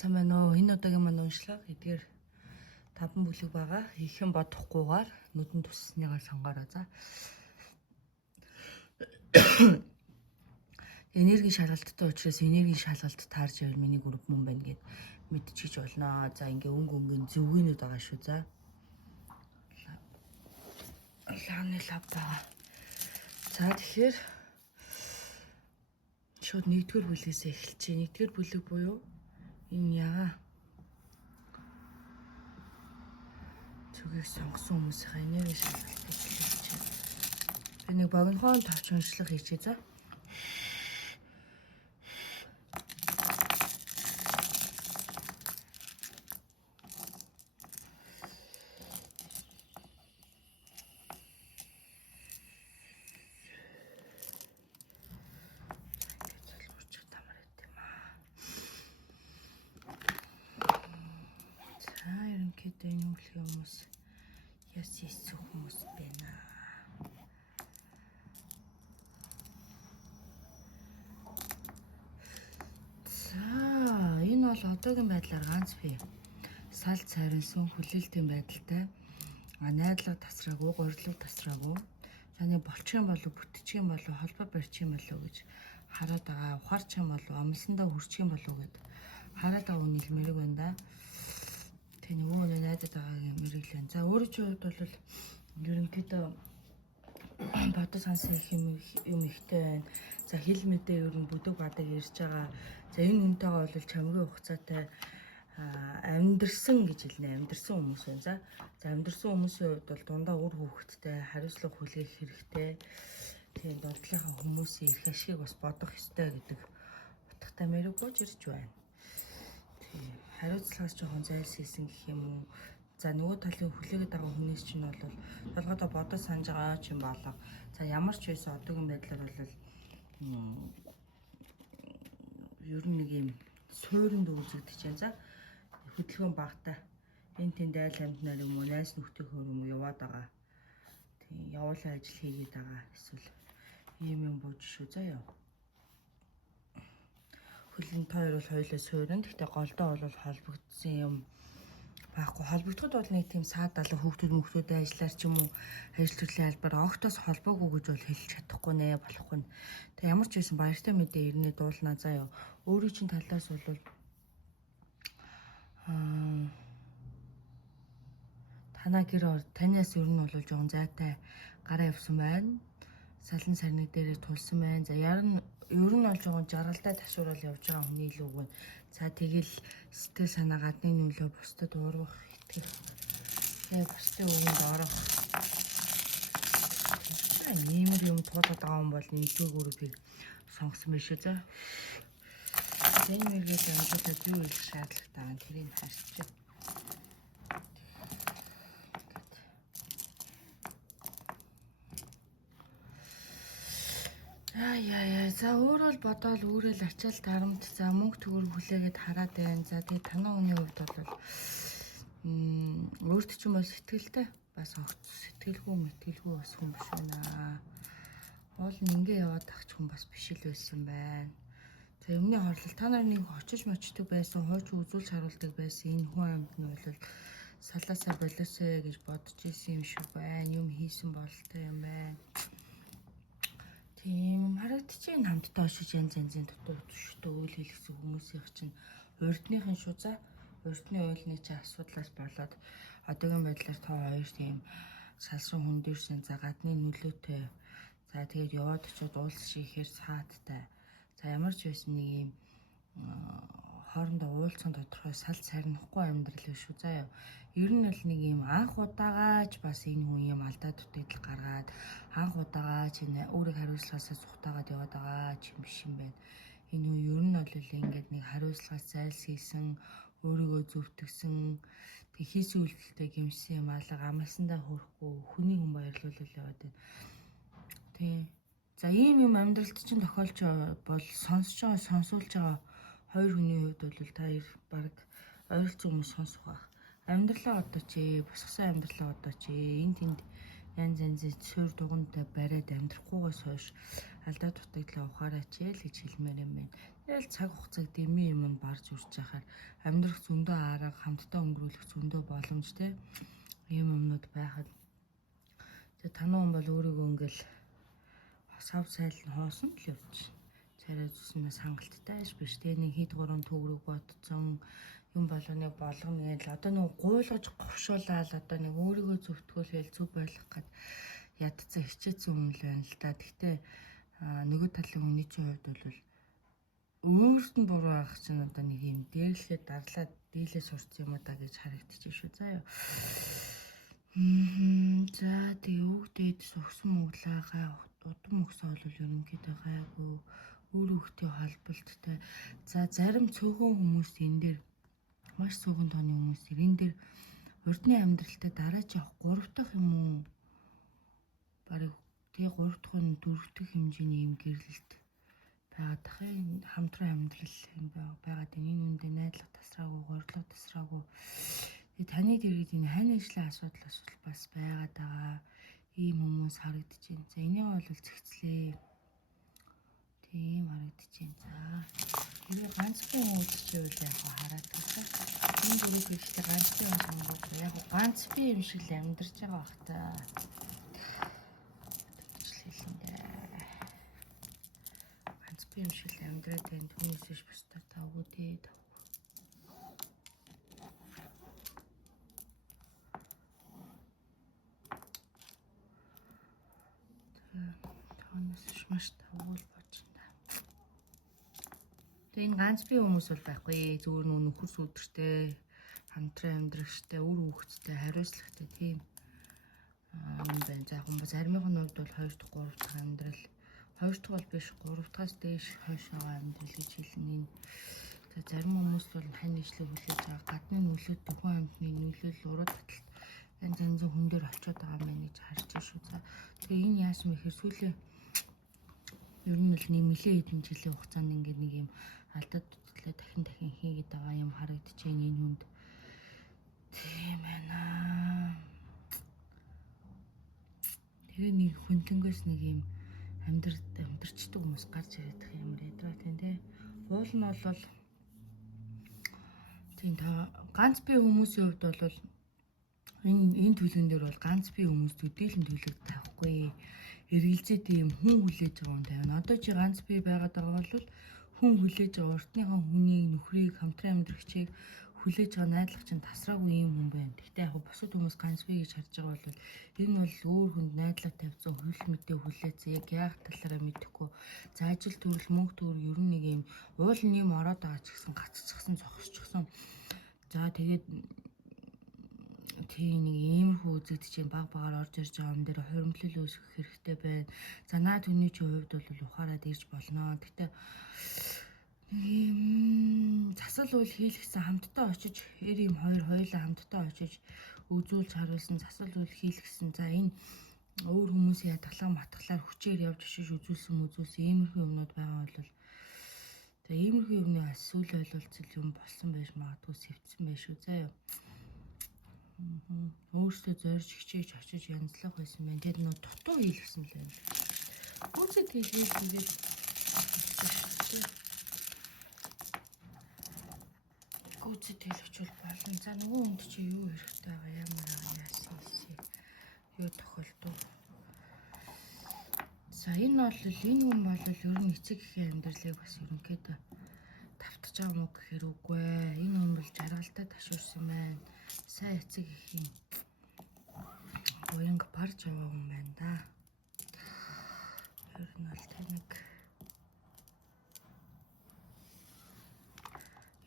сайн байна уу? Энэ удаагийн маань уншлага эдгээр 5 бүлэг байгаа. Их юм бодохгүйгээр нүдэн туссныгаа сонгороо за. Энерги шалгалттай учраас энерги шалгалт таарж байвал миний групп мөн байна гэд мэдчихэж болно. За ингээ өнгө зөвгөнүүд байгаа шүү за. Лааны лав байгаа. За тэгэхээр шууд нэгдүгээр бүлгээс эхэлчихье. Нэгдүгээр бүлэг буюу энэ яга зүгийг сонгосон хүмүүсийн энерги шалгалтыг хэлж байна. Би нэг богинохон товч уншлага хийчихье за. Ерөнхийдөө энэ бүлгийн хүмүүс яс эсэх хүмүүс байна. За энэ бол одоогийн байдлаар ганц бий. Салт сайрансан хүлээлтийн байдалтай найдлага тасраагүй, горилго тасраагүй. Таны болчих юм болов, бүтчих юм болов, холбоо барьчих юм болов гэж хараад байгаа. Ухаарч юм болов, амлсандаа хүрчих юм болов гэд хараад байгаа үнийг мэрэг байна да. Нөгөө найдаад байгаагийн мэрэглэн. За өөрөө чи хувьд бол ерөнхийдөө бодож сансан их юм ихтэй байна. За хил мэдээ ер нь бүдэг бадаг ирж байгаа. За энэ үнтэйгээ бол чамгийн хугацаатай амьдрсан гэж хэлнэ. Амьдрсан хүмүүс байна. За амьдрсан хүмүүсийн хувьд бол дундаа үр хөвгттэй, хариуцлага хүлээх хэрэгтэй. Тэгээд дордлынхаа хүмүүсийн эрх ашигыг бас бодох ёстой гэдэг утгатай мэрэг бууж ирж байна. Хариуцлагаас жоохон зайлсхийсэн гэх юм уу. За нөгөө талын хүлээгээд байгаа хүнээс чинь бол толгойдоо бодож санаж байгаа ч юм болоо. За ямар ч байсан одоогийн байдлаар бол ер нь нэг юм суурьнд үзэгдэж байна. За хөдөлгөөн багтаа энэ тэнд айл амьтнаар юм уу, найс нөхдийнхөө юм уу яваад байгаа. Тийм явуулаа ажил хийгээд байгаа. Эсвэл ийм юм бууж шүү заяа. Хөлн тойр бол хоёулаа суурин. Гэхдээ голдоо бол холбогдсон юм байхгүй. Холбогдоход бол нэг тийм саадалаа хүүхдүүд ажиллаар ч юм уу ажил төрлийн албаар огтоос холбоогүй гэж бол хэлж чадахгүй нэ болохгүй. Тэг ямар ч байсан баяртай мэдээ ирнэ дуулнаа заяа. Өөрийн чинь талаас бол танаа гэр танаас ер нь бол жоон зайтай гараа явсан байна. Салан сарныг дээрээ тулсан байна. За ер нь бол жоохон жаргалтай ташуурал явж байгаа хүний илүү үгүй. За тэгэл сэтгэл санаа гадны нөлөө бусдад уурах итгэх. Тэгээ бусдын үгэнд орох. Иймэр юм туулаад байгаа юм бол нэгдүгээр группийг сонгосон биш үү за. Энэ мэргээд амжилтад юу их шаардлагатай байна тэрийг харчих. Яа. За өөрөө л бодоол өөрөөл ачаал дарамт за мөнгө төгөр хүлээгээд хараад байна. За тэгээ танаа хүний хувьд бол өөрт чинь бол сэтгэлтэй бас огт сэтгэлгүй бас хүн биш байна. Уул ингээ яваад ах ч хүн бас биш л байсан байна. За өмнө хорлол та нар нэг очиж мочдөг байсан, хойч үзүүлж харуулдаг байсан. Энэ хүн амьд нь бол салаасаа болоосоо гэж бодож исэн юм шиг байна. Юм хийсэн бололтой юм байна. Тийм харагдчихээн хамтдаа очиж янз янзын дотор төшөлтөө үйл хэлсэн хүмүүсийн чинь урдныхын шүү за. Урдны уйлны чинь асуудлаас болоод одоогийн байдлаар тоо хоёр тийм салсан хүн дээрсэн за гадны нөлөөтэй. За тэгээд яваад очиод уулс шихээр цааттай. За ямар ч байсан нэг юм хоорондоо уулзсан тодорхой салт сарнихгүй амьдрал биш шүү заяа. Ер нь бол нэг юм анх удаагааж бас энэ хүн юм алдаа дутагдал гаргаад анх удаагааж өөрийг хариуцлагаасаа зүхтаагаад яваад байгаа ч юм биш юм байна. Энэ хүн ер нь бол ингээд нэг хариуцлагаас зайлсхийсэн, өөрийгөө зөвтгсөн, тэг хийсэн үйлдэлтэй гэмшсэн юм алга амлсандаа хөрөхгүй хүний хүн баярлуулал яваад байна. Тэг. За ийм юм амьдралд чинь тохиолж бол сонсуулж байгаа хоёр хүний хувьд бол та баг ойролцоо хүмүүс сонсох байх. Амьдралаа одоо чи босгосон амьдралаа одоо чи энэ тэнд янз янзын суурь дугантай бариад амьдрахгүйгээс хойш алдаа дутагдлаа ухаараач л гэж хэлмээр юм байна. Тэгэл цаг хугацааг дэмий юм нь барж урж яхаар амьдрах зөндөө арга хамтдаа өнгөрүүлэх зөндөө боломж те ийм юмнууд байхад тэгээ танаа хүн бол өөрийгөө ингээл сав сайл нь хоосон л явж царай зүснээс хангалттай биш те нэг хэд гурван төгрөг бодцсон юм болгоны болгоно гээл одоо нэг гуйлгаж говшуулаад одоо нэг өөрийгөө зөвтгөөлгээл зүв байлгах гээд ядцсан хичээсэн юм л байна л да. Гэхдээ нөгөө талын хүний чинь хувьд бол өөрт нь буруу авах чинь одоо нэг юм дээрлээ дарлаад дийлээ сурцсан юм да гэж харагдчих шүү. Заа юу. За тэгээ өгдөөд согсон мөглаагаа удам өгсөн бол ерөнхийдөө гайгүй өөр хөхтийн холболттой. За зарим цөөхөн хүмүүс энэ дээр маш цөөхөн тооны хүмүүс энэ дээр урдны амьдралтай дараач явах 3 дахь юм уу? Бараг тэгээ 3 дахь нь 4 дахь хэмжээний юм гэрлэлт байгаад дахин хамтран амьдрал юм байгаад энэ үндэ найдлага тасраагүй, гордлого тасраагүй. Тэгээ таны дэргэд энэ хань ижлийн асуудал бас байгаад байгаа ийм хүмүүс харагдаж байна. За энийг бол зэгцлээ. Тийм харагдаж байна. За хэрэг ганцхан үүдчивэл яг хараад байгаа. Энэ дөрөв ихтэй ганцхан юм сонгохгүй. Яг ганц би юм шиг л амьдарч байгаа бах та. Ганц би юм шиг л амьдраад байна. Түүнээс биш бусдаар тавгүй дээ. Түүнээс маш тавгүй болж байна. Тэгээ энэ ганц би хүмүүс бол байхгүй. Зүгээр нөхөр сүдэртэй, хамтран амьдрахтай, үр хөвгттэй, хариуцлагатай тийм юм байна. За яг юм бас армийн хувьд бол 2 дахь 3 дахь амьдрал 2 дахь бол биш 3 дахьаас дээш хойшоо амьдрал гэж хэлнэ. За зарим хүмүүс бол хань ижлээ хүлээж байгаа гадны нөлөөт тухайн амьтны нөлөөлөл уруу таталт янз янзын хүн дээр очиод байгаа юм байна гэж харж байна шүү. За тэгээ энэ яасан мэхээр сүүлийн ер нь л нэмэлээ хэдэн жилийн хугацаанд ингээд нэг юм алдаа дутагдлаа дахин хийгээд байгаа юм харагдаж байна энэ хүнд. Тийм байна. Тэгээ нэг хүндлэнгээс нэг юм амьдарчдаг хүмүүс гарч ирээд байгаа юм ядраа тийм тий. Уул нь бол тийм ганц би хүмүүсийн хувьд бол энэ төлгөн дээр бол ганц би хүмүүс төдийлөн төлөв тавихгүй. Эргэлзээд ийм хүн хүлээж байгаа юм байна. Одоо чи ганц би байгаад байгаа бол хүн хүлээж байгаа уртныхан хүнийг нөхрийг хамтран амьдрагчийг хүлээж байгаа найдлага чинь тасраагүй юм хүн байна. Гэхдээ яг бусад хүмүүс ганц би гэж харж байгаа бол энэ бол өөр хүнд найдлага тавьсан хөл мэдээ хүлээсэн яг яах талаараа мэдэхгүй. За ажил төрөл мөнгө төгрөг ер нь нэг юм уул нэм ороод байгаа ч гэсэн гацчихсан зогсчихсон. За тэгээд тийм нэг иймэрхүү үзэгдэж чинь багаар орж ирж байгаа юм дээр хуримтлал үүсгэх хэрэгтэй байна. За наа түүний чинь хувьд бол ухаараад ирж болно. Гэхдээ засал үйл хийлгсэн хамтдаа очиж ийм хоёулаа хамтдаа очиж үзүүлж харуулсан засал үйл хийлгсэн. За энэ өөр хүмүүсийн ятгалаа матгалаар хүчээр явж очиж үзүүлсэн иймэрхүү юмнууд байгаа бол за иймэрхүү юмны асуул ойлголцол юм болсон байж магадгүй сэвцсэн байх шүү заа юу. Өөртөө зорж хичээж очиж янзлах байсан байна. Тэгээд нөө дутуу хийлгсэн л байна. Үүсээ тэгээд гүцэд хэлчихвэл болно. За нөгөө хүнд чи юу хэрэгтэй байгаа ямар яасан юу тохиолдов. За энэ хүн бол ер нь эцэг эхийн амьдралыг бас ерөнхийдөө давтаж байгаа мó гэхээр үгүй ээ. Энэ хүн бол жаргалтай ташуурсан байна. Сайн эцэг эхийн буянг барж яваа хүн байна да. Ер нь бол тэнэг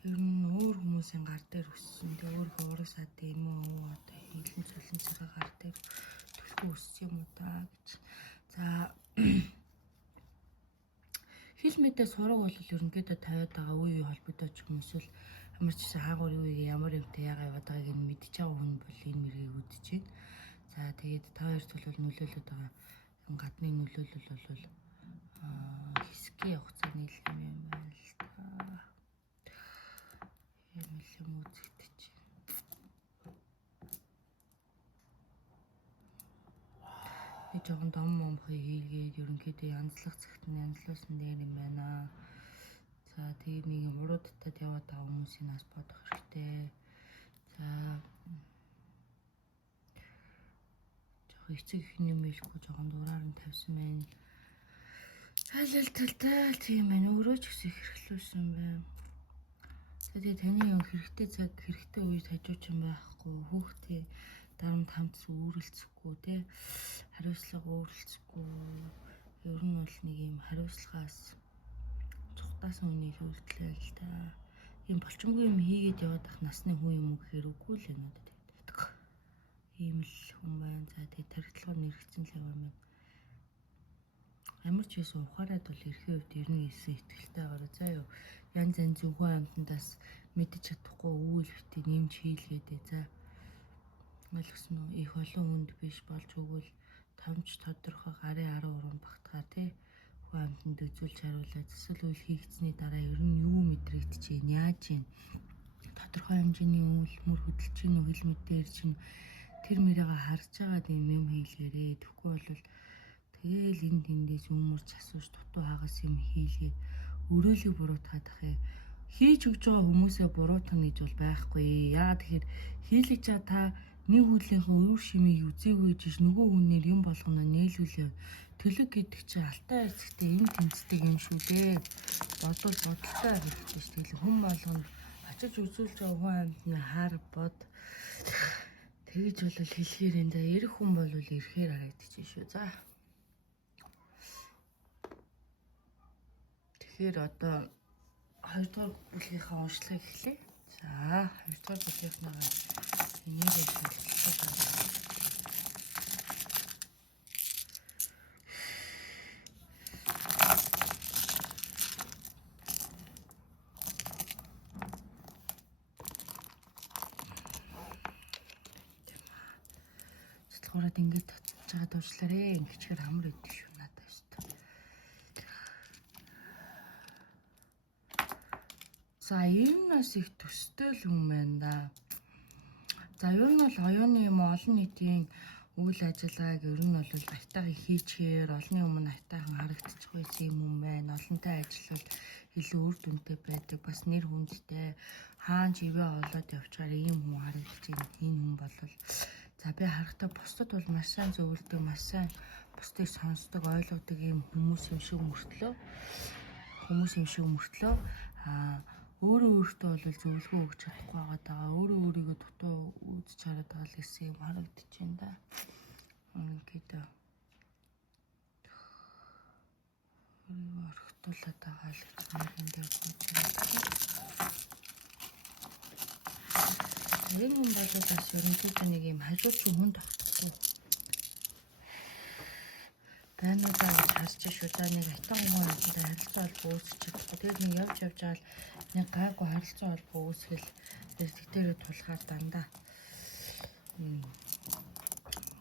ер нь өөр хүмүүсийн гар дээр өссөн. Тэгээ өөрөө урагсаад юм уу одоо хилэн цолон цагаа гар дээр төлхөө өссөн юм уу та гэж. За хэл мэдээ сураг бол ерөнхийдөө тавиад байгаа үе холбоотой ч юм эсвэл ямар ч хаагур юу ямар юмтай ягаа яваад байгааг нь мэдчихэж байгаа хүн бол энэ мэрийг үдэж байна. За тэгээд та хоёрт бол нөлөөлөд байгаа гадны нөлөөлөл бол хэсгийн хугацааны л юм байна л та. Юм үзэгдэж байна. жоохон дом момхой хийгээд ерөнхийдөө янзлах цагт нь янзлуулсан дээр юм байна. За тэгээд нэг юм уруудтай яваад байгаа хүмүүсийн нас бодох хэрэгтэй. За жоохон эцэг ихний мэлгүй жоохон дураар нь тавьсан байна. Айлталтай тийм байна. Өөрөө ч гэсэн хэрэглүүлсэн байна. Тэгээд таны юм хэрэгтэй цаг хэрэгтэй үед хажууч юм байхгүй. Хүүхдээ дарамт хамт үүрэлцэхгүй те хариуцлага өөрлөцөхгүй. Ер нь бол нэг юм хариуцлагаас цухтаасан үнийг үлдлээ л та. Ийм болчмгүй юм хийгээд яваад ах насны хүн юм гэхээр үгүй л юм уу гэдэг. Ийм л хүн байна. За тэгээд тархитлогоор нэрвэгцэн л яваа юм. Ямар ч байсан ухаарад бол эрхийн үед ирнэ гэсэн итгэлтэй байгаа. За юу янз янз зөвхөн амьтандаас мэдэж чадахгүй үйл битээ нэмж хийлгээдээ. За ойлгосон уу? Их олон хүнд биш болж өгвөл тавч тодорхой гарын 10 уран багтахаар тий хүн амьтанд үзүүлж харуулаад эсвэл үйл хийгдсэний дараа ер нь юу мэдрэгдэж байна, яаж байна? Тодорхой хэмжээний үйл мөр хөдөлж чинь хэл мэдээр чинь тэр мөрийгээ харж байгаа юм хийлгээрээ. Тэгэхгүй бол тэгээл энэ тэндээс өмөрч асууж дутуу хагас юм хийлгээд өрөөлийг буруутгаад ахыг хийж өгч байгаа хүмүүсээ буруутгах гэж бол байхгүй. Яагаад тэгэхээр хийлгэж байгаа та нэг хүлийнхээ өөр шимийг үзээгүй гэж нөгөө хүнээр юм болгоно нээлүүлээ. Төлөг гэдэг чинь алтай эцэгтэй юм тэмцдэг юм шүү дээ. Бодвол бодолтой хэрэгтэй шүү. Тэгэл хүн болгоно очиж үзүүлж байгаа хүн амьтны хар бод тэгэж бол хэлэхээр энэ эрэх хүн бол ирэхээр харагдчих шүү. За тэгэхээр одоо 2 дугаар бүлгийнхаа уншлагыг эхлэе. За 2 дугаар бүлгийнхнаа энийг хэлчихлээ. Цэцлгуураад ингэж татчих жагаад уучлаарэ. Ингэчээр амар идэв шүү надад шүү. За энэ нас их төстэй л юм байна да. За ер нь бол оюуны юм олон нийтийн үйл ажиллагааг ер нь бол айтайхан хийчихээр олонний өмнө айтайхан харагдчих байсан юм байна. Олонтой ажиллавал илүү үр дүнтэй байдаг. Бас нэр хүндтэй хаан живээ олоод явчаар ийм хүн харагдаж байна. Энэ хүн бол за би харахтаа бусдад бол маш сайн зөвлөдөг, маш сайн бусдыг сонсдог, ойлгодог ийм хүмүүс юм шиг мөртлөө өөрөө өөртөө бол зөвлөгөө өгч чадахгүй байгаа. Өөрөө өөрийгөө дутуу үзэж хараад байгаа л гэсэн юм харагдаж байна да. Ингээд өөрийгөө орхитуулаад байгаа л гэж мэрэнд явж байна. Энэ хүн бол бас ерөнхийдөө нэг юм хажууч хүн тогтохгүй байнуудаа харж шүү. За нэг айтан хүн амьтантай харилцаа холбоо үүсгэж чадахгүй. Тэгээд нэг явж байгаа л нэг гайгүй харилцаа холбоо үүсгэл тэрдээ тулахаар дандаа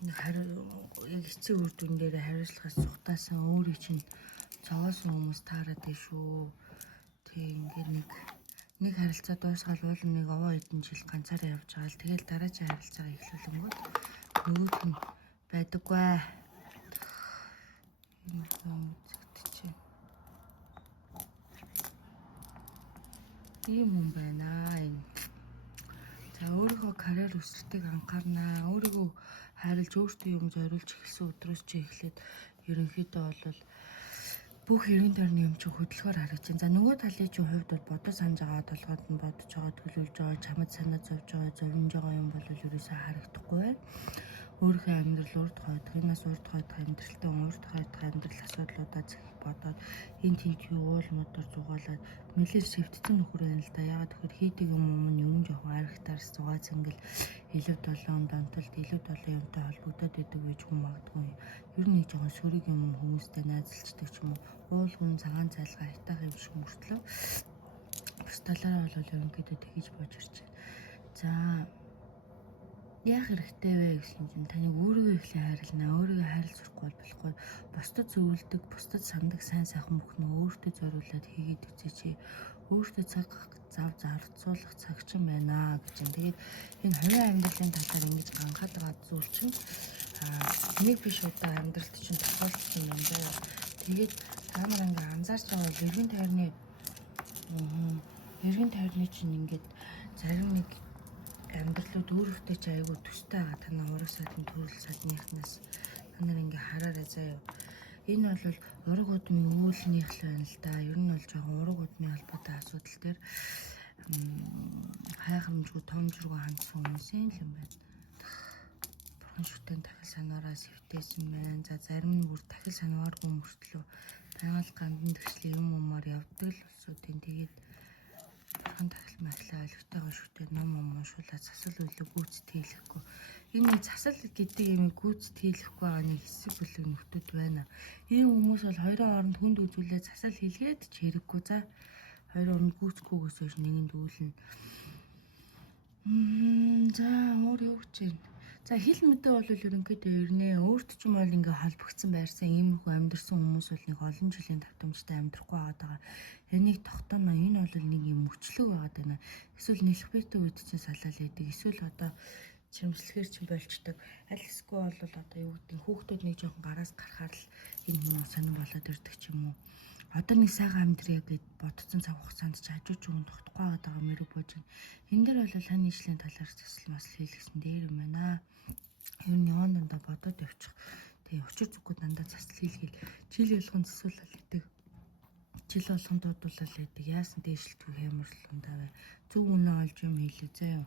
яг эцсийн үр дүн дээр хариуцлагаас цухтаасан өөрийг чинь зовоосон хүмүүс таарад дээ шүү. Тэг ингээд нэг харилцаа дуусгаал уул нэг овоо эдэн жил ганцаараа явж байгаа л тэгэл дараагийн харилцаагаа эхлүүлэнгүүт нөгөөт нь байдаггүй. Ийм юм байна энэ. За өөрийнхөө карьер өсөлтийг анхаарнаа. Өөрийгөө хайрлаж өөртөө юм зориулж эхэлсэн өдрөөс чи эхлээд ерөнхийдөө бол бүх эргэн тойрны юм чи хөдөлгөөр харагдаж байна. За нөгөө талын чинь хувьд бол бодож санаж байгаа толгойд нь бодож байгаа төлөвлөж байгаа чамд санаа зовж байгаа зовж байгаа юм бол ерөөсөө харагдахгүй байна. Өөрийнхөө амьдрал урд хойдохынаас урд хойдох амьдралтай урд хойдох амьдрал асуудлуудаа зэх бодоод энэ тэнт уул модор зугаалаад нэлээд сэвтцэн нөхөр байна л да. Ягаад тэгэхээр хийдэг юм юм жоохон архитаар зугаа цэнгэл илүү 7 донтолд илүү 7 юмтай холбогдоод идэг гэж хүн магадгүй. Ер нь нэг жоохон сөрөг юм хүмүүстэй найзалцдаг ч юм уу. Уул хүн цагаан цайлгаа хайтах юм шиг мөртлөө бас талаараа бол ерөнхийдөө тэгж бож ирж байна. За яах хэрэгтэй вэ гэсэн чинь таны өөрийгөө эхлээ хайрлана. Өөрийгөө хайрлахгүй болохгүй. Бусдад зөвлөдөг, бусдад сандаг сайн сайхан бүхнээ өөртөө зориулаад хийгээд үзээч. Өөртөө цаг зав зарцуулах цаг чинь байна гэж. Тэгээд энэ хувийн амьдралын талаар ингэж ганхаад байгаа зүйл чинь Энийг биш удаа амьдралд чинь тохиолдсон юм байна. Тэгээд та нар ингээ анзаарч байгаа бол эргэн тойрны чинь ингээд зарим нэг амьдралууд өөрөөсөө ч айгүй төстэй байгаа. Та нар ураг садын төрөл садныхнаас та нар ингээ хараарай заяа. Энэ бол ураг удмын үүлнийх л байна л да. Ер нь бол жоохон ураг удмын холбоотой асуудал дээр хайхрамжгүй томжргүй хандсан хүмүүсийн л юм байна. Бурхан шүтэн дахил санаараа сэвтээсэн байна. За зарим нь бүр дахил санааргүй мөртлөө байгаль гандан тэгшлийн юм умаар явдаг л болсуудын тэгээд бурхан дахил махлаа өлегтэйгэн шүтэн ном уншуулаад засал үлэг гүйцэд хийлэхгүй. Энэ засал гэдэг юм гүйцэд хийлэхгүй байгаа нэг хэсэг бүлэг нөхдүүд байна. Ийм хүмүүс бол хоёрын хооронд хүнд үзүүлээд засал хийлгээд ч хэрэггүй. За хоёр хооронд гүйцэхгүйгээс биш нэгэнд үүлнэ. За өөр юу гэж байна? За хил мэдээ бол ерөнхийдөө ирнэ. Өөрт ч юм бол ингээ холбогдсон байрсан иймэрхүү амьдэрсэн хүмүүс бол нэг олон жилийн давтамжтай амьдрахгүй байгаа. Энийг тогтооно. Энэ бол нэг юм мөчлөг байгаад байна. Эсвэл нэлбэтэй үед чинь салаал идэг. Эсвэл одоо чимслэхэр чинь болчдөг. Аль эсвэл бол одоо юу гэдэг хүүхдүүд нэг жоохон гараас гарахаар л энэ хүмүүс сонир болоод ирдэг ч юм уу. Одоо нэг сайхан амьдрья гэд бодсон цаг хугацаанд ч хажууч өгөн тогтохгүй байгаа мэрэг бож. Энэ дээр бол хань нийслэлийн талаар засал масл хийлгэсэн дээр юм байна. Ер нь яван дандаа бодоод явчих. Тэгээ учир зүггүй дандаа засал хийлгээл жил болгон засвал идэг. Жил болгон дуудуулал идэг. Яасан дээшлэлтгүй хямрал ундаа зөв үнэ олж юм хийлээ заяа.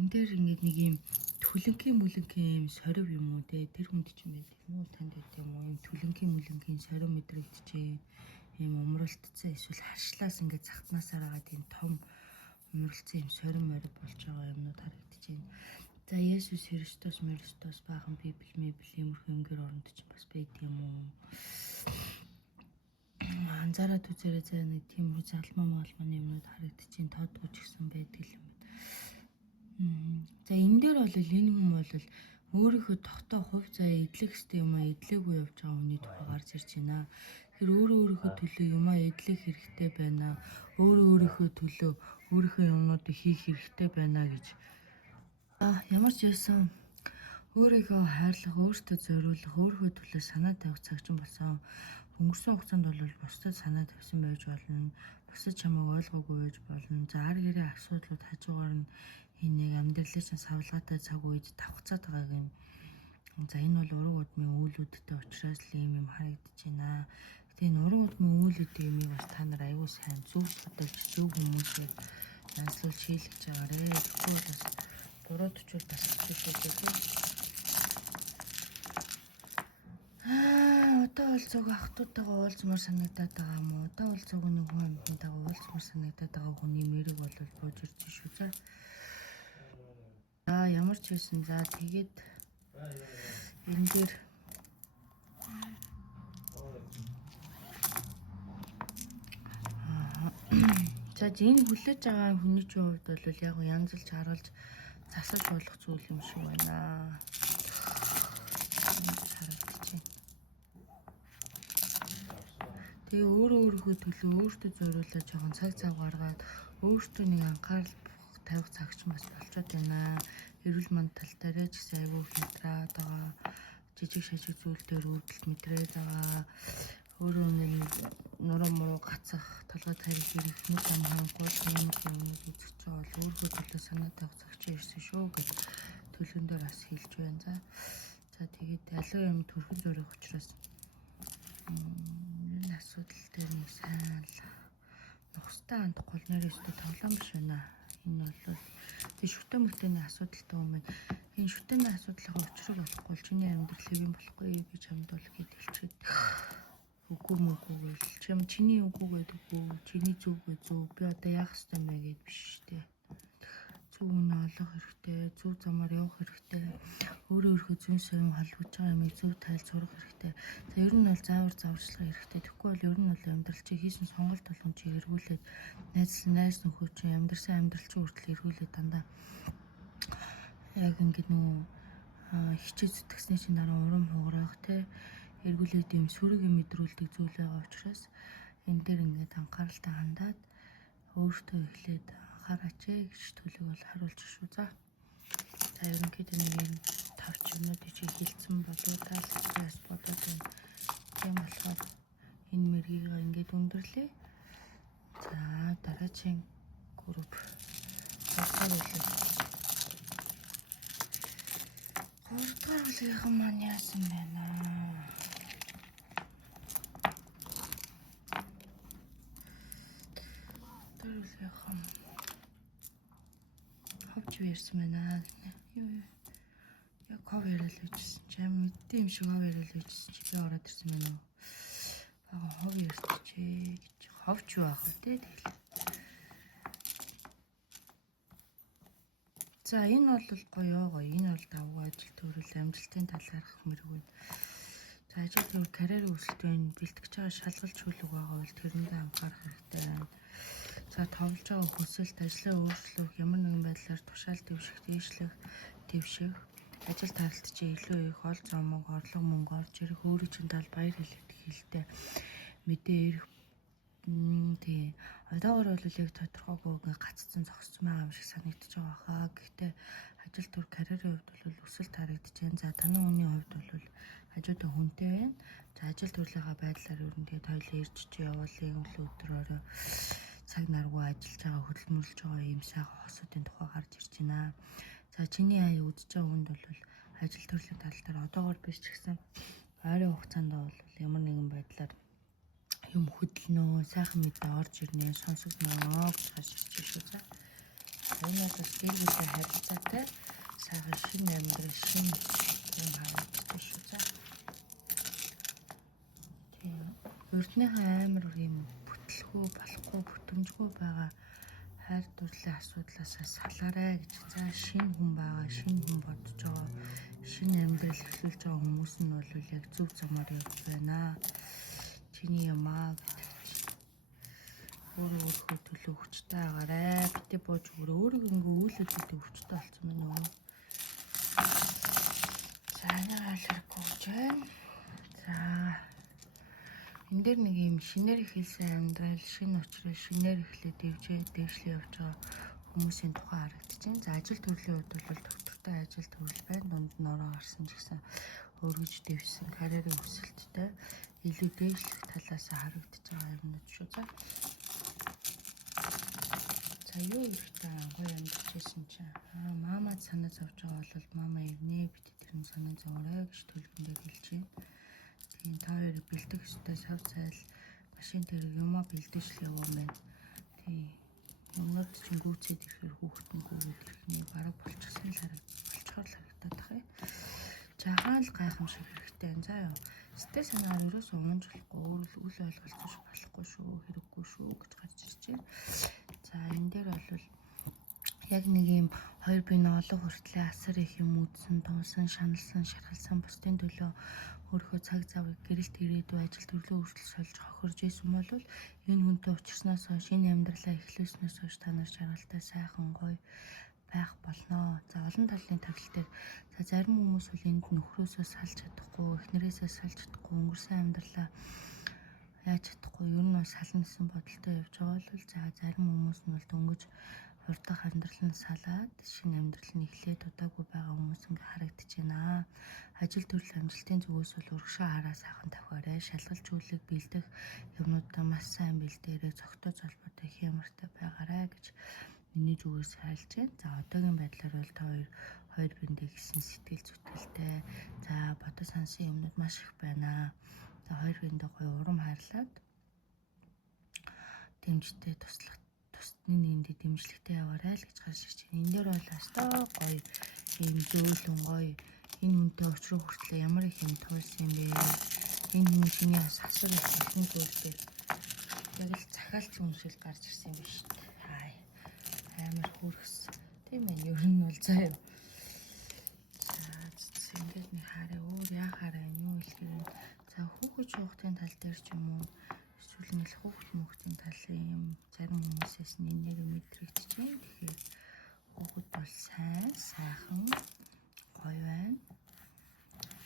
Энэ дээр ингээд нэг юм төлөнгийн сорив юм уу те тэр хүнд ч юм байдаг юм уу танд гэдэг юм уу юм төлөнгийн сорив мэдрэгдэжээ юм умралтцсан эсвэл харшлаас ингээд захтнаасаар байгаа тийм том умралтцсан юм сорив морив болж байгаа юмнууд харагдчихээн. За Есүс Христос Мэрстос баахан Библи иймэрхүү юмгээр оронд ч бас байд юм уу. Анзаараад үзээрэй заа нэг тийм залмаа юмнууд харагдчихээн тоодгүй ч гэсэн байдаг юм. За энэ дээр бол энэ хүн бол өөрийнхөө тогтоо хувь заяа эдлэх хэвээр юм а эдлээгүй явж байгаа хүний тухай гарч ирж байна. Тэр өөрийнхөө төлөө юм а эдлэх хэрэгтэй байна. Өөрийнхөө төлөө өөрийнхөө юмнуудыг хийх хэрэгтэй байна гэж. Ямар ч байсан өөрийгөө хайрлах, өөртөө зориулах, өөрийнхөө төлөө санаа тавих цаг чинь болсон. Өнгөрсөн хугацаанд бол бусдад санаа тавьсан байж болно. Бусдад чамайг ойлгоогүй байж болно. За ар гэрээ асуудлууд хажуугаар нь энэ нэг амьдралын чинь савлгаатай цаг үед давхцаад байгааг юм. За энэ бол ураг удмын үйлүүдтэй учраас л юм харагдаж байна. Гэтэ энэ ураг удмын үйлүүдийн юмыг бас та нар аягүй сайн зөв бодолж зөв хүмүүсээр янзлуулж хийлгэж байгаарэ. Тэгвэл бас буруудчул бас хэвчээгүй. Одоо бол зөв ахтуудтайгаа уулзмаар санагдаад байгаа юм уу? Одоо бол зөв нэг хүн амьтантайгаа уулзмаар санагдаад байгаа хүний мэрэг бол бууж ирж шүү за. Ямар ч байсан за тэгээд энэ дээр за энэ хүлээж байгаа хүний чинь хувьд бол яг янзлж харуулж засаж болох зүйл юм шиг байна. Тэгээ өөрийнхөө төлөө өөртөө зориулаад жоохон цаг гаргаад өөртөө нэг анхаарал тавих цаг ч бас болчиход байна. Эрүүл мэнд тал дээр ч гэсэн аягүй хятраад байгаа. Жижиг шажиг зүйл дээр үүдэлт мэдрээд байгаа. Өөрөө нэг нуруу муруу гацах, толгой тарих хэрэг нэг хамгаалгүй юм үзэж байгаа бол өөрийнхөө төлөө санаа тавих цаг чинь ирсэн шүү гэж төлөөн дээр бас хэлж байна. За тэгээд аливаа юм төрхөн зурих учраас энэ асуудал дээр нэг сайн л нухстай хандахгүй нэрээстэй тоглоом биш байна. Энэ бол тэг шүтэн мөтөний асуудалтай юм байна. Энэ шүтэний асуудлын учрыг олохгүй бол чиний амьдрал хэвэн болохгүй гэж хамд бол гээд хэлчихэд үгүй мөгүй гэл чиний үгүй гэдэг үгүй чиний зүг зөв би одоо яах ёстой юм бэ гэд биш штэ. Зөв үнэ олох хэрэгтэй, зөв замаар явах хэрэгтэй. Өөрийнхөө зүйн совин холбож байгаа юмыг зөв тайлж сурах хэрэгтэй. За ер нь бол зааварчлага хэрэгтэй. Тэгэхгүй бол ер нь бол амьдрал чи хийсэн сонголт болгон чи эргүүлээд найз нөхөө чи амьдрсан амьдрал чи хүртэл эргүүлээд дандаа яг ингэдэг нөгөө хичээ зүтгэсний чинь дараа урам хугарах те эргүүлээд юм сүрэг мэдрүүлдэг зүйл байгаа учраас энэ дээр ингээд анхааралтай хандаад өөртөө эхлээд анхаараач гэж төлөв бол харуулж шүү. За ерөнхийдөө нэг юм тавч юмнууд чи хилцэн болоо таалагдсан болоод байна. Тийм болохоор энэ мэргийг ингээд өндөрлөө. За дараагийн групп гуравдугаар үлгийнхэн маань яасан байна аа? Үлгийнхэн ховч ярьсан байна. Юу яг хов яриад үйжсэн чи мэдээ юм шиг хов яриад үйжсэн чи би ороод ирсэн байна уу? Бага хов ярьчихээ гэж ховч юу аах вэ тэгэл. За энэ бол гоё. Энэ бол давгүй ажил төрөл амжилтын талаарх мэргүй. За ажил төр карьер өсөлтөнд бэлтгэж байгаа шалгалт чөлөг байгаа бол тэрэндээ анхаарах хэрэгтэй байна. За товлж байгаа хүсэлт ажлаа өөрчлөх ямар нэгэн байдлаар тушаал дэвших, дэвших ажил таралт чи илүү их ол зомог, орлого мөнгө орж ирэх өөрийн чинь тал баяр хэлтэй мэдээ ирэх. Тий. Одоогор бол яг тодорхойгүй ингээ гаццсан зогссон байгаа юм шиг санагдаж байгаа хаа. Гэхдээ ажил төр карьерийн хувьд бол өсөлт харагдаж байна. За таны хүний хувьд бол хажуудаа хүнтэй байна. За ажил төрлийнхаа байдлаар ер нь тэгээд хоёлоо ирж явуулын өдөр орой цаг наргүй ажиллаж байгаа хөдөлмөрлж байгаа юм сайхан хосуудын тухай гарч ирж байна. За чиний аяа үзэж байгаа хүнд бол ажил төрлийн тал дээр одоогор биш ч гэсэн ойрын хугацаанд бол ямар нэгэн байдлаар юм хөдлөнөө, сайхан мэдээ орж ирнэ, сонсогдноо гэж гарч ирж шүү. За өнөөдөр бас дээрээ харилцаатай сайхан шинэ амьдрал, шинэ юм харагддаг шүү. За тийм урдныхаа амар юм бүтлгүй, болохгүй, бүтэмжгүй байгаа хайр дурлалын асуудлаас салаарай гэж. За шинэ хүн байгаа, шинэ хүн бодож байгаа, шинэ амьдрал эхлүүлж байгаа хүмүүс нь бол яг зөв замаар явж байна. Чиний ямаа өөрөө төлөө хүчтэй агаарай. Битээ бууж өөрөө ингээ үйлдэлтэй хүчтэй болсон байна уу? За нэг алхахгүй гэж байна. За энэ дээр нэг юм шинээр эхэлсэн амьдрал, шинэ учраас шинээр эхлээд дэвшлээ явж байгаа хүмүүсийн тухай харагдчихээн. За ажил төрлийн хувьд бол доктортой ажил төрөл байна. Дунд нь ороо гарсан ч гэсэн өргөж дэвшсэн карьерийн өсөлттэй илүү дээшлэх талаас харагдаж байгаа юмнууд шүү. За юу ихтэй гоё амьдчихсэн чинь маамад санаа зовж байгаа бол маама ивнэ бит тэрэн санаа зовоорой гэж төлөвлөндөө хэлж байна. Тийм та хоёр бэлдэх ёстой сав зайл машин дээр юмаа бэлдэж л яваа байна. Тийм юмнууд чинь гүйцээд ирэхээр хүүхдэн гүйгээд ирэхний бараг болчихсон л болчихоор л харагдаад тах юм. Жагаан л гайхамшиг хэрэгтэй байна. За ёо. Сэтэ санаагаар ерөөсөө уунжлахгүй үл ойлголцож болохгүй шүү, хэрэггүй шүү гэж гарч ирж байна. За энэ дээр бол яг нэг юм хоёр бие ноолог хүртлээ асар их юм үдсэн, тунсан, шаналсан, шархалсан бусдын төлөө өөрийнхөө цаг завыг гэрэлт ирээдүй ажил төрлөө өөрчлөлт сольж хохирж исэн бол энэ хүнтэй уулзснаас хойш энэ амьдралаа эхлүүлснээс хойш та нар жаргалтай сайхан гоё байх болноо. За олон талын тагил дээр за зарим хүмүүс бол энд нөхрөөсөө салж чадахгүй, эхнэрээсээ салж чадахгүй, өнгөрсөн амьдралаа яаж чадахгүй, ер нь бол сална гэсэн бодолтой явж байгаа бол за зарим хүмүүс нь бол дөнгөж урдах амьдрал нь салаад шинэ амьдрал нь эхлээд удаагүй байгаа хүмүүс ингээ харагдаж байна. Ажил төрөл амжилтын зүгээс бол урагшаа хараа сайхан тавхаарай. Шалгалжүүлэг бэлдэх юмнуудаа маш сайн бэлдээрэй. Цогтой золбоотой хямртай байгаарай гэж миний зүгээс хайлж байна. За одоогийн байдлаар бол та хоёр биндээ гэсэн сэтгэл зүтгэлтэй. За бодож сансан юмнууд маш их байна. За хоёр биндээ гоё урам хайрлаад дэмжтэй туслах тусдны нэгэндээ дэмжлэгтэй яваарай л гэж гарч ирж байна. Энэ дээр бол astаа гоё юм зөөлөн гоё энэ хүнтэй уулзрах хүртлээр ямар их юм туйлсан юм бэ? Энэ хүн чиний бас асар их олон зүйл дээр яг л захиалч юм шиг гарч ирсэн юм биш үү? Амар хүрхс. Тийм ээ, ер нь бол заяа. За ингээд нэг хараа өөр яхаараа юу хэлэхээр за хүүхэд шуухтын тал дээр ч юм уу эсвэл нэг хүүхдийн талын юм зарим хүмүүсээс нэр мэдрэгдэж байна. Тэгэхээр хүүхэд бол сайхан гоё байна.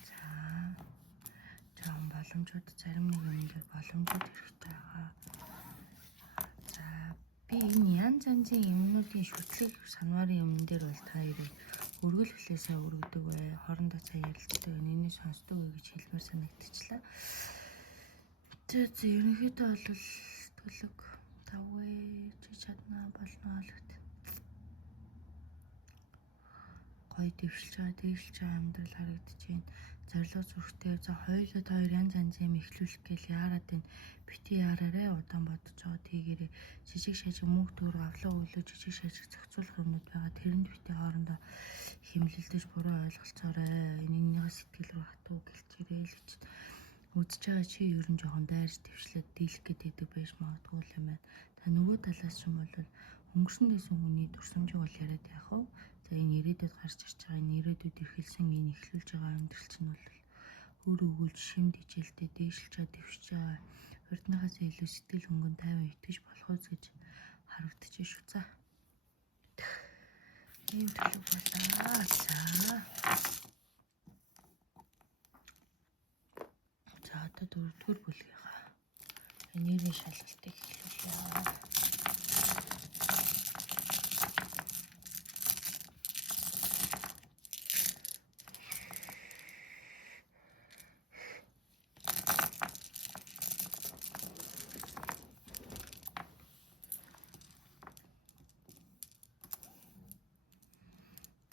За жоон боломжууд зарим нэг юм дээр боломжууд хэрэгтэй байгаа. Би энэ янз янзын юмнуудын шүтлэг санварын юмн дээр бол та хоёрыг өргөлхлээсээ өргөдөг бай. Хоорондоо цаа ярилцдаг. Нэний сонсдог гэж хэлмээр санагдчихлаа. За ерөнхийдөө бол төлөг 5 чи чаднаа болно л гэт. Гой дэвшилж байгаа амьдрал харагдаж байна. Зорилго зүрхтэй за хоёулаа хоёр янз янзын юм ихлүүлэх гээл яарад байна. Бити яараарэ удаан бодож байгаа тийгээрээ жижиг шажиг мөнх төгрөг авлаа өглөө жижиг шажиг зохицуулах юмнууд байгаа. Тэрэнд бити хоорондоо химлэлдэж буруу ойлголцоорой. Энийний сэтгэл рүү хатуу гэлчээрэй л гэж үзэж байгаа чи ер нь жоохон дайрч дэвшлээд дийлэх гэдэг байж магадгүй юм байна. Та нөгөө талаас ч юм бол өнгөрсөн дэсэн хүний дурсамжийг бол яриад яах вэ? За энэ ирээдүйд гарч ирж байгаа энэ ирээдүйд эрхэлсэн энэ эхлүүлж байгаа амьдрал чинь бол өөр өгүүлж шимд хичээлдээ дээшилж байгаа дэвшиж байгаа урдныхаас илүү сэтгэл хөнгөн тайван итгэж болох үз гэж харагдчих шүү. За. Ийм төлөв болоо. За одоо дөрөвдүгээр бүлгийнхаа нэрийн шалгалтыг эхлүүлье.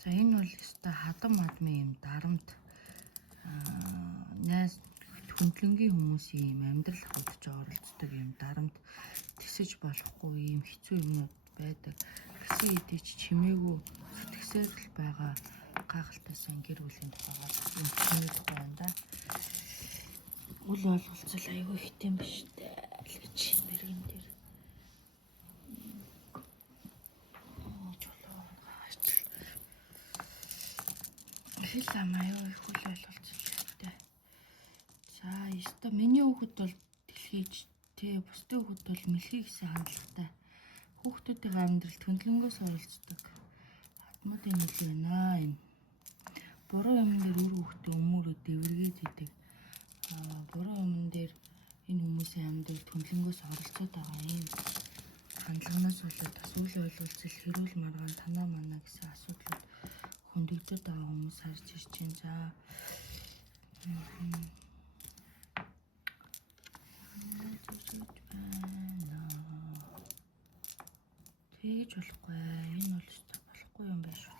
За энэ бол өстой хадам мадмын юм дарамт найз хүндлэнгийн хүмүүсийн юм амьдрал хавдж оролцдог юм дарамт тэсэж болохгүй юм хэцүү юмнууд байдаг. Гэсэн хэдий ч чимээгүй сэтгсээр л байгаа гайхалтайсан гэр бүлийн тухайгаар юм чимээгүй байна да. Үл ойлголцол айгүй хитэн биш дээ л гэж мэргэн дээр. Хэл амаа их үл ойлголцолтой. За, ёстой миний хүүхэд бол дэлхийж тэ бусдын хүүхэд бол мэлхий гэсэн хандлагатай. Хүүхдүүдийн амьдрал төндлөнгөөс оролцдог. Хатмуудын мэл байна энэ. Буруу юм дээр үр хүүхдээ өмөрөө дэвэргээд идэг. Буруу юм дээр энэ хүмүүсийн амьдрал төндлөнгөөс оролцоод байгаа юм. Хандлаганаас болоод бас үл ойлголцол хэрүүл маргаан танаа манаа гэсэн асуудлууд хөндөгдөд байгаа хүмүүс харж ирж байна. Тэгж болохгүй. Энэ бол өстой болохгүй юм байна шүү.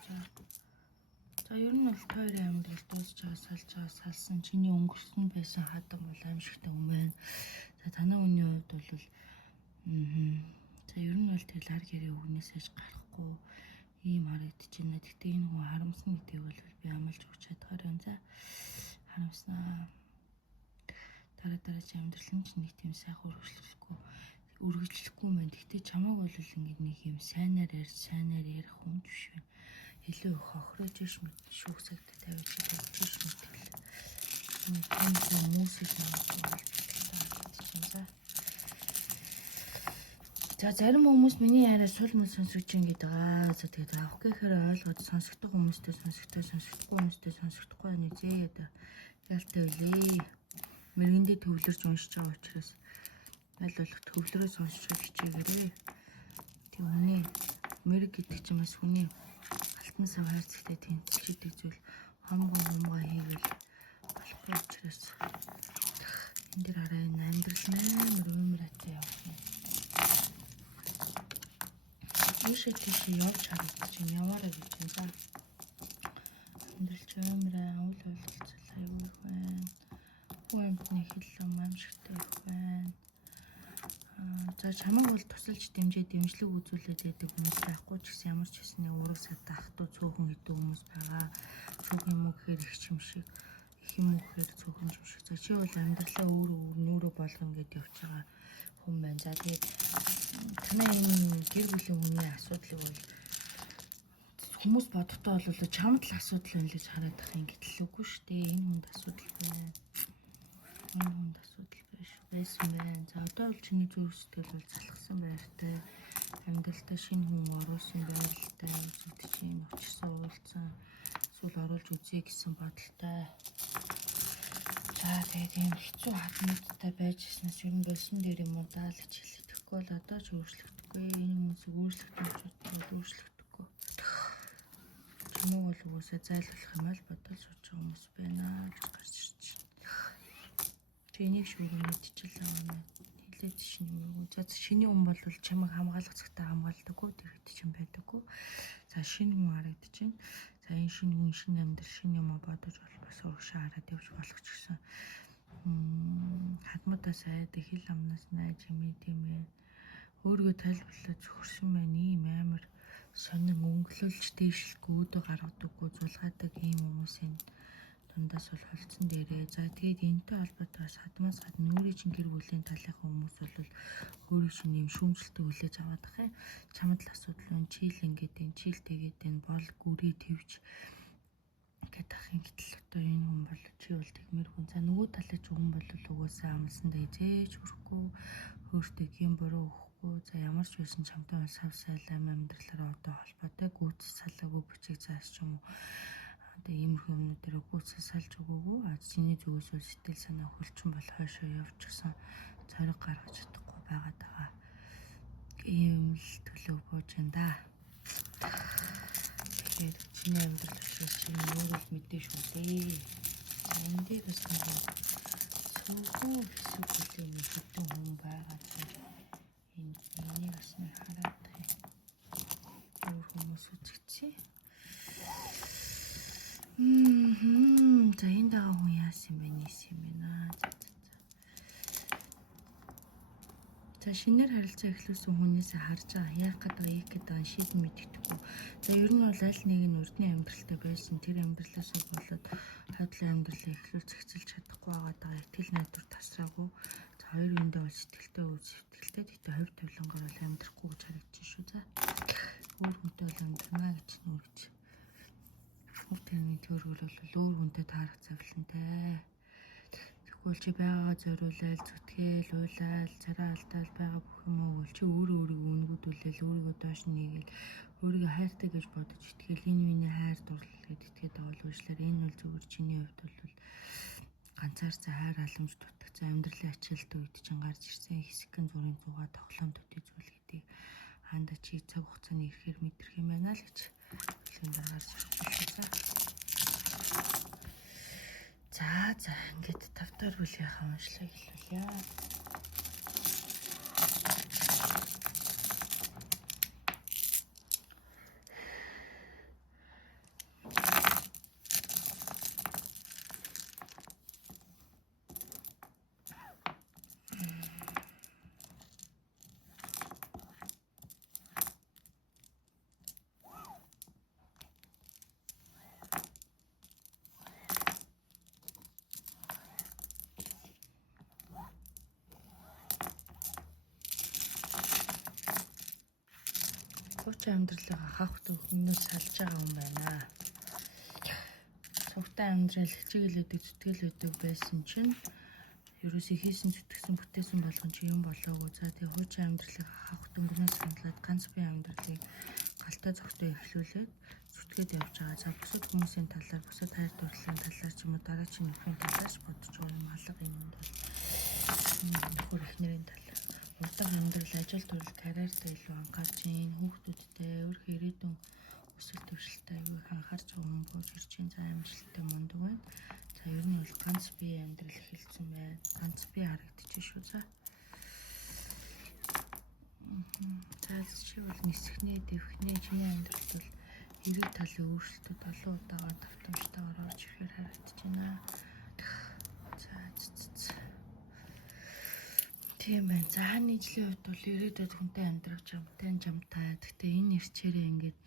За ер нь бол тойрын амьдрал дуусч байгаа салсан чиний өнгөрсөн байсан хадам бол аимшигтай юм байна. За танай хүний хувьд бол за ер нь бол тэгэл ар гэрээ өгнөөс аж гарахгүй ийм харагдаж байна. Гэхдээ энэ хүн харамсан гэдгийг бол би амлаж өгч чадгаар байна. За харамснаа. Дараа амьдрал нь ч нэг тийм сайхан үргэлжлэхгүй мэн. Гэхдээ чамайг бол ингэ нэг юм сайнаар ярих хүн биш вэ? Илүү их хохирож ш мэт шүүгсэгдэ тавьж өгч ш мэт. Энэ тийм хүмүүсийг аа. За зарим хүмүүс миний яриа сул мэл сонсогч ингэдэг байгаа. За тэгээд авах гэхээр ойлгоод сонсогдох хүмүүстэй сонсогдохгүй хүмүүстэй сонсогдохгүй нэг зээгээд ялтай үлээ. Мэргэндээ төвлөрч уншиж байгаа учраас аль болох төвлөрөө сонсч хичээгээрэй. Тийм хүний мэрэг гэдэг чинь бас хүний алтан сав хайрцагтай тэнцэлж идэг зүйл хамгаа хийгээл болохгүй учраас энэ дэр хараа энэ амьдрал нээр атай явах. Ийшээ тийшээ явж харагдаж байна. Яваарай гэж байна. Амьдралч өмрөө үл ойлголцол аюул байна. Хүмүний хэллэн амжигтай байна. За чамайг бол тусалж дэмжиж дэмжлэг үзүүлээд байдаг хүмүүс байхгүй ч гэсэн ямар ч хэсний ураг садаа хатуу цөөхөн хэдэн хүмүүс байгаа. Цөөхөн юм уу гэхээр их юм шиг. Их юм уу гэхээр цөөхөн юм шиг. За чи бол амьдралаа өөрөө болгоно гэдээ явж байгаа хүн байна. За тэгээд танай энэ гэр бүлийн хүний асуудлыг бол хүмүүс бодохдоо бол чамд л асуудал байна гэж хараад байгаа юм гэтэл үгүй шүү дээ. Энэ хүнд асуудал байна. Энэ хүнд асуудал байсан байна. За одоо бол чиний зүрх сэтгэл бол залхсан байртай. Амьдралдаа шинэ хүн оруулсан байралтай. Үзэгд чинь очсон уулзсан. Эсвэл оруулж үзье гэсэн бодолтой. За тэгээд юм хэцүү хатмуудтай байж ирснээс ер нь болсон дээр юм уу даа л гэж хэлэхгүй бол одоо ч өөрчлөгдөхгүй. Энэ хүмүүсийг өөрчлөгдөхгүй. муу бол уусаа зайлуулах юм аа л бодол сууж байгаа хүмүүс байна гэж гарч ирж байна. Тэнийг шүүрэн мэдчихлээ манай хэлээд шинэ юм. За шиний хүн бол чамайг хамгаалах цагтаа хамгаалдаггүй тэгэхэд ч юм байдаггүй. За шинэ хүн харагдаж байна. За энэ шинэ хүн шинэ амьдрал шинэ юм бодож бол бас урагшаа хараад явж болох ч гэсэн хадмуудаас айд хил амнаас найж юм тийм ээ. Өөрийгөө тайлбарлаж зөвхөрсөн байна. Ийм амар сонин өнгөлөлж дээшлэхгүй өөдөө гаргадаггүй зулгаадаг ийм хүмүүсийн дундаас бол холцсон дээрээ. За тэгээд энэтэй холбоотой бас хадмаас гадна өөрийн чинь гэр бүлийн талынхаа хүмүүс бол өөрийн чинь ийм шүүмжлэлтэй хүлээж аваад байгаа юм. Чамд л асуудал байна. Чийл ингээд энэ чийл тэгээд энэ бол гүрээ твж гэдэг ахын гэтэл одоо энэ хүн бол чи бол тэгмэр хүн. За нөгөө талын ч хүн бол угаасаа амлсандаа эзээж хүрхгүй өөртөө гин буруу өгөхгүй. За ямар ч байсан чамтай бол сав сайлам амьдралаараа одоо холбоотой гүйцэл салаагүй бичиг зааш ч юм уу. Одоо иймэрхүү юмнуудаар гүйцэл салж өгөөгүй. Чиний зүгээс бол сэтгэл санаа хөлчин бол хойшоо явчихсан цориг гаргаж чадахгүй байгаад байгаа. Ийм л төлөв бууж энэ да. Тэгээд чиний амьдрал учраас чинь өөрөө л мэдээ шүү дээ. Энд дээр бас нэг сүүхүү хэсүүлийн хэдэн хүн байгаа чинь энийг бас нэг хараад байгаа. Өөр хүмүүс үзэгчээ. За энэ даа хүн яасан бэ нийс юм байна. За шинээр харилцаа эхлүүлсэн хүнээсээ харж байгаа яах гэдэг шийдэн мэддэхгүй. За ер нь бол аль нэг нь урдны амьдралтай байсан тэр амьдралаас болоод хадлын амьдралыг эхлүүл зэгцэлж чадахгүй байгаа итгэл найдвар тасраагүй. За хоёр үндэ бол сэтгэлтэй тэгтээ хувь тавилангаар бол амьдрахгүй гэж харагдчих шүү. За өөр хүнтэй бол амьдрнаа гэж нүргэж. Өөр тэрний төргөл бол өөр хүнтэй таарах завлантай. Тэгвэл чи байгаагаа зориулаад зүтгээл, уйлал, цараа алдаал байгаа бүх юм уу чи өөрийгөө үнгүүдүүлэл өөрийгөө доош нэгээл өөрийгөө хайртай гэж бодож итгэл энэ миний хайр дурлал гэд итгээд байгаа үйлчлэр энэ бол зөвхөн чиний хувьд бол ганцаар за хайр халамж дутагц амьдралын ачаалттай үед чинь гарч ирсэн хэсэгэн зүрийн зугаа тоглоом төдий зүйл гэдгийг ханда чи цаг хугацааны ирэхээр мэдрэх юм байна л гэж хэлэнд гарч ирсэн. За ингээд тавтаар бүлийнхаа уншлыг хэлүүлье. Хуучин амьдралыг хавх төвхнөөс салж байгаа юм байна. Цогтой амьдрал хичээлэдэг зүтгэлэдэг байсан чинь ерөөсөө хийсэн зүтгэсэн бүтээсэн болгон чи юм болоогүй. За тэгээ хуучин амьдралыг хавх төвхнөөс хандлаад ганц бие амьдралыг галтай зохтой эхлүүлээд зүтгээд явж байгаа. За бусад хүмүүсийн талаар, бусад хайр дурлалын талаар ч юм уу дараагийн нөхрийн талаар ч бодож байгаа юм алга юмд бол нөхөр эхнэрийн талаар урдаг амьдрал, ажил төрөл, карьертай илүү анхаарч ийн хүүхдүүдтэй өөрийнхөө ирээдүйн өсөлт төвшөлтэй аюул их анхаарч байгаа хүн бууж ирж ийн за амжилттай мундаг байна. За ер нь бол ганц бие амьдрал эхэлсэн байна. Ганц бие харагдчих шүү. За чи бол нисэхнээ, дэвхнээ чиний амьдралд бол эрэг талын өөрчлөлтөд олон удаага давтамжтайгаар орж ирэхээр харагдаж байна. Тийм байна. За нийтлийн хувьд бол ирээдүйд хүнтэй амьдрах жамтай. Гэхдээ энэ ирчээрээ ингээд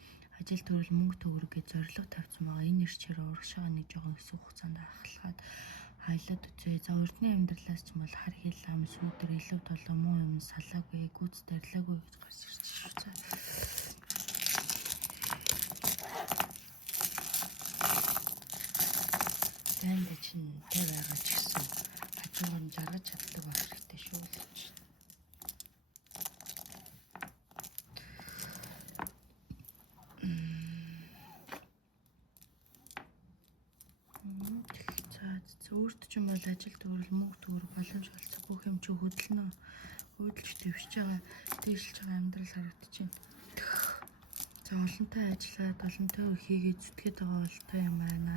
ажил төрөл мөнгө төгрөг гэж зорилго тавьсан байгаа. Энэ ирчээр урагшаага нэг жоохон хэсэг хугацаанд ахлахад хайлаад үзье. За урдны амьдралаас ч юм бол хар хил ам сүүдэр илүү толгой муу юм салаагүй, гүйц дарлаагүй гэж гарч ирж шүү. За танд чинь тэ байгаа ч гэсэн хажуугаар нь жаргаж чаддаг байх хэрэгтэй шүү л гэж. Өөрт ч юм бол ажил төрөл мөнгө төгрөг боломж олцох бүх юм чи хөдөлж дэвшиж байгаа, дээшилж байгаа амьдрал харагдаж байна. За олонтой ажиллаад олонтой хийгээд зүтгээд байгаа олонтой юм байна.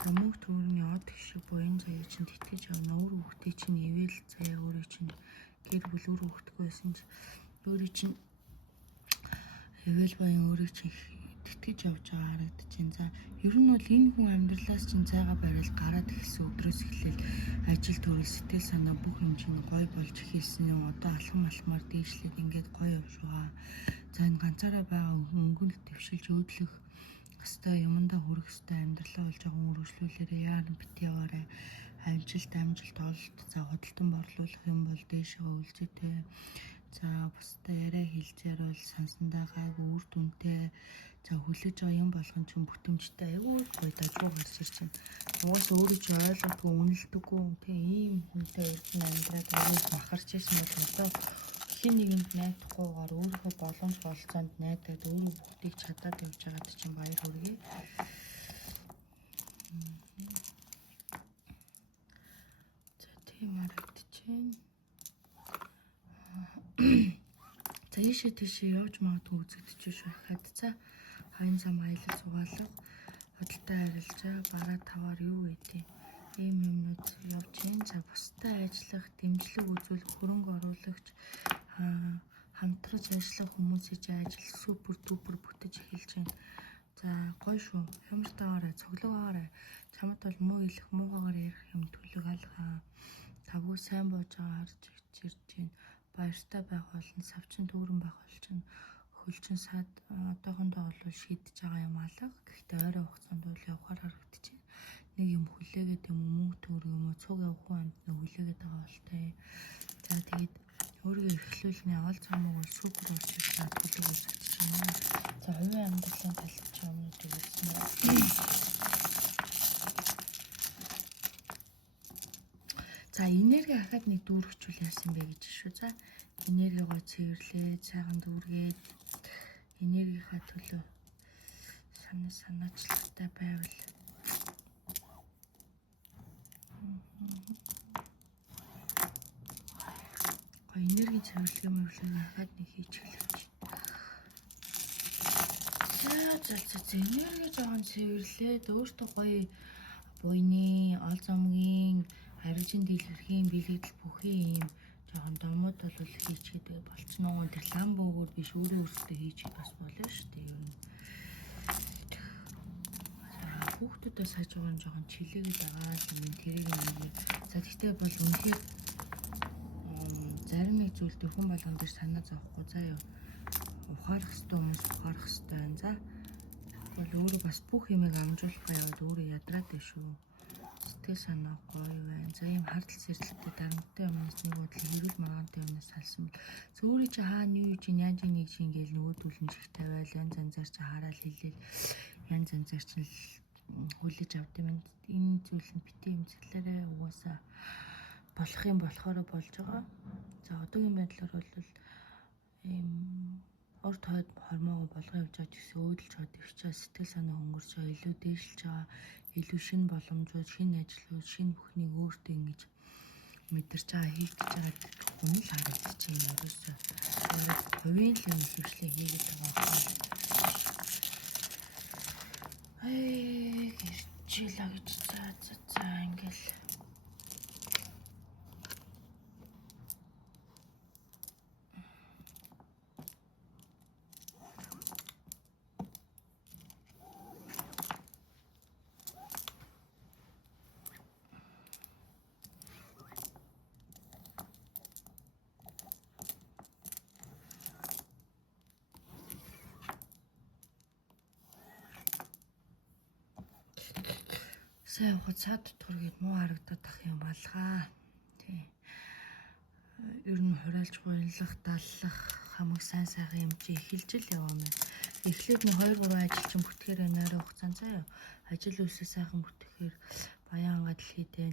За мөнх төгрөгийн од их шиг буян заяа чинь тэтгэж явна. Өөр хүүхдээ чинь ивэл заяа өөрөө чинь гэр бүл өөр хүүхдгүй байсан ч өөрөө чинь ивэл буян өөрөө чинь тэтгэж явж байгаа харагдаж байна. За ер нь бол энэ хүн амьдралаас чинь цайгаа барил гараад ирсэн өдрөөс эхлээл ажил төрөл сэтгэл санаа бүх юм чинь гой болж эхэлсэн юм. Одоо алхам алхмаар дээшлээд ингээд гой явж байгаа. За энэ ганцаараа байгаа өнгөнд дэвшилж өөдлөх хэвээр юмдаа хүрэх хэвээр амьдралаа болж байгаа үргэлжлүүлээрээ яар бити яваарай. Амжилт ололт за хөдөлтөн борлуулах юм бол дээшээ үйлцэтэй. За бусдаа яриа хэлцээр бол сансандаа гайг үр дүнтэй. За хүлээж байгаа юм болгон ч бүтэмжтэй айгүй гоё дажгүй гарч ирж байна. Угаас өөрөө ч ойлгохгүй үнэлдэггүй тийм ийм хүнтэй урд нь амьдраад өөрөө махарч ирсэн бол одоо хин нэгэнд найдахгүйгээр өөрийнхөө боломж болцоонд найдаад өөрөө бүгдийг чадаад явж байгаад чинь баяр хүргэе. За тийм харагдчихээн. За ийшээ тийшээ явж магадгүй үзэгдэж байхад за хайн зам аялал сугаалга хөдөлтэй харилцаа бараа таваар юу гэдэг ийм юмнууд явж гин. За бусдаа ажиллах, дэмжлэг үзүүлэх, хөрөнгө оруулагч хамтраж ажиллах хүмүүсийн ажил супер дупер бүтэж эхэлж байна. За гоё шүү. Хямртаагаараа цоглогоогаараа чамд бол муу хэлэх муугаар ярих юм төлөг алхаа. Тавгүй сайн бууж байгаа харж ирж байна. Баяртай байх болно, савчин дүүрэн байх болчихно. Хөлчин сад одоохондоо бол шийдэж байгаа юм алга. Гэхдээ ойрын хугацаанд бол явахаар харагдаж байна. Нэг юм хүлээгээд юм мөнгө төгрөг юм уу цуг явах юм хүлээгээд байгаа болтой. За тэгээд өөрийгөө эрхлүүлнэ ол цамууг бол супер болчихлоо төлөв үзэж байна. За хувийн амьдралын талч юмнуудыг үзсэн. За энерги хахад нэг дүүргчүүл ярьсан бэ гэж шүү. За энергигоо цэвэрлээ, цайхан дүүргээд энергийнхаа төлөө санаачлагтай байвал энерги цэвэрлэх юм хахад нэг хийж эхлэв. За энерги жоохон цэвэрлээд өөртөө гоё буйны, ол зомгийн, харижин дэлгэрхийн бэлэгдэл бүхий юм жоохон домод бол хийчихэд болцноо. Тэр лам бөөгөр биш өөрөө өөртөө хийж бас болно шүү дээ ер нь. Хүүхдүүдээс хажуугаар жоохон чилээгээд байгаа юм тэрийг нэг. За тэгтээ бол үнэхээр зарим нэг зүйл дөрвөн болгон дээр санаа зовхгүй заяа. Ухаарах хэвээр хүмүүс ухаарах хэвээр байна. За бол өөрөө бас бүх юмыг амжуулахаа яваад өөрөө ядраад байна шүү. Сэтгэл санаа гоё байна. За ийм хардл сэрэлттэй дарамттай юмнаас нэг бодлоо хэрүүл маргаантай юмнаас салсан. Зөөрий чи хаана юу гэж яаж нэг чи ингээл нөгөөдүүл нь чих тавиал янз янзаар чи хараал хэлээл янз янзаар чи хүлээж авд юм. Энэ зүйл нь бити эмзэглээрээ угаасаа болох юм болохоор болж байгаа. За одоогийн байдлаар бол ийм урд хойд хормоогоо болгон явж байгаа гэсэн өөдөлж хаад өвчөө сэтгэл санаа хөнгөрч байгаа илүү дээшилж байгаа илүү шинэ боломжууд шинэ ажлууд шинэ бүхнийг өөртөө ингэж мэдэрч байгаа хийж байгаа хүн л харагдаж байна ерөөсөө хувийн л юм хөвчлээ хийгээд байгаа. Гэрчлээ гэж за ингээл сайн хуцаад тургээд муу харагдаад ах юм балгаа. Тий. Ер нь хураалж буянлах, даллах, хамаг сайн сайхан юм чи эхэлж л яваа мэн. Эхлээд нэг 2-3 ажил чинь бүтгэхээр нойроо хугацаанд заяа. Ажил үйлсээ сайхан бүтгэхээр баян гадлхийдээ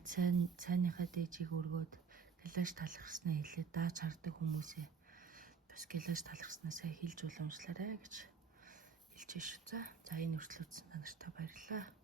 цайныхаа дээжийг өргөөд гэлаж талхарснаа хэлээд дааж хардаг хүмүүсээ бас гэлаж талхарснаасаа хэлж уламжлаарай гэж хэлж шүү. За энэ хүртэл үзсэн та нартай баярлалаа.